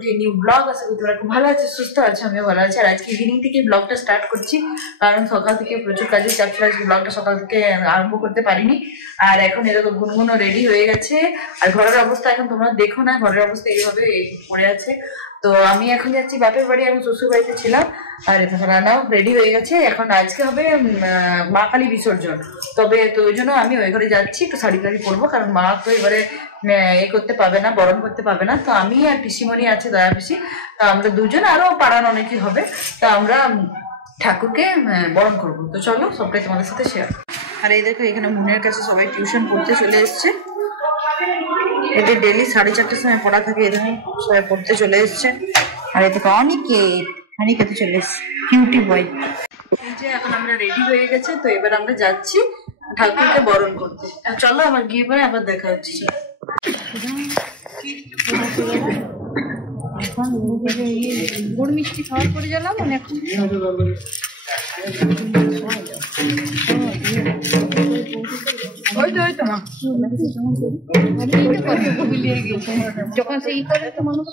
Two a new blog. আশা করি তোমরা খুব ভালো আছো, সুস্থ আছো, আমিও ভালো আছি। আর আজকে ইভিনিং থেকে ব্লগটা স্টার্ট করছি, কারণ সকাল থেকে প্রচুর কাজের চাপ ছিল, আজকে ব্লগটা সকাল থেকে আরম্ভ করতে পারিনি। আর এখন এরকম গুনগুনও রেডি হয়ে গেছে। আর ঘরের অবস্থা এখন তোমরা দেখো না, ঘরের অবস্থা এইভাবে পড়ে আছে। তো আমি এখন যাচ্ছি বাপের বাড়ি, আমি শ্বশুর বাড়িতে ছিলাম। আর রান্নাও রেডি হয়ে গেছে। এখন আজকে হবে মা কালী বিসর্জন, তবে তো ওই জন্য আমি ওই ঘরে যাচ্ছি, একটু শাড়ি টাড়ি পরবো, কারণ মা তো এবারে করতে পাবে না, বরণ করতে পাবে না। তো আমি আর পিসিমণি আছে, দয়া পিসি, তো আমরা দুজন, আরো পাড়ার অনেকেই হবে। তো আমরা ঠাকুরকে বরণ করবো। তো চলো সবটাই তোমাদের সাথে শেয়ার। আর এই দেখো, এখানে মুনের কাছে সবাই টিউশন পড়তে চলে এসছে। এদের ডেলি 4:30টার সময় পড়া থাকে, এখানে সবাই পড়তে চলে এসছে। আর এই থেকে অনেকে চলে এসছে, কিউটি বয়। এই যে এখন আমরা রেডি হয়ে গেছে, তো এবার আমরা যাচ্ছি ঠাকুরকে বরণ করতে। চলো আমার গিয়ে পরে আবার দেখা হচ্ছে। এখন গুড় মিষ্টি খাওয়ার পরে গেলাম এখন। যখন সেই করে তো মানুষ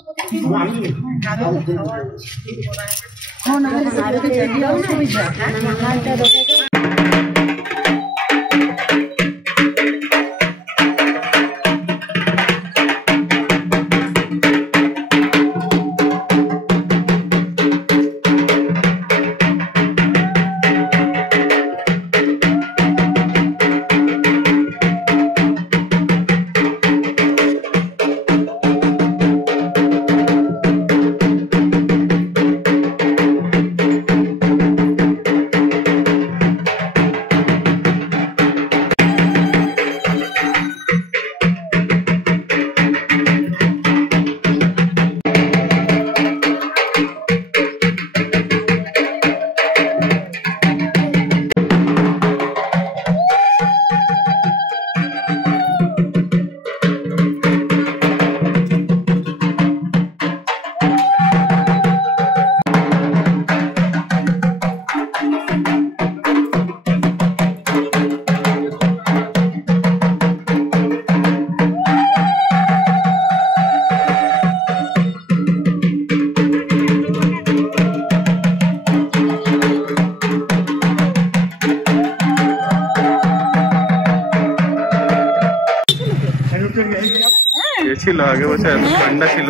ছিল আগে বছর এত ঠান্ডা ছিল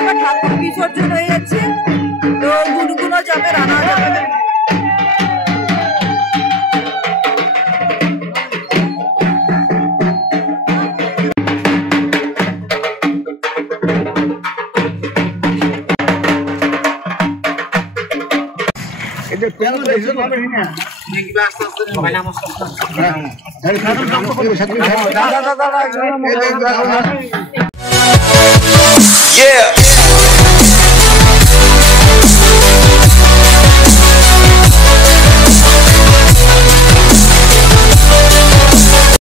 এবার ঠাকুর বিসর্জন হয়ে যাচ্ছে, তো গুনগুনো যাবে, রান্না যাবে।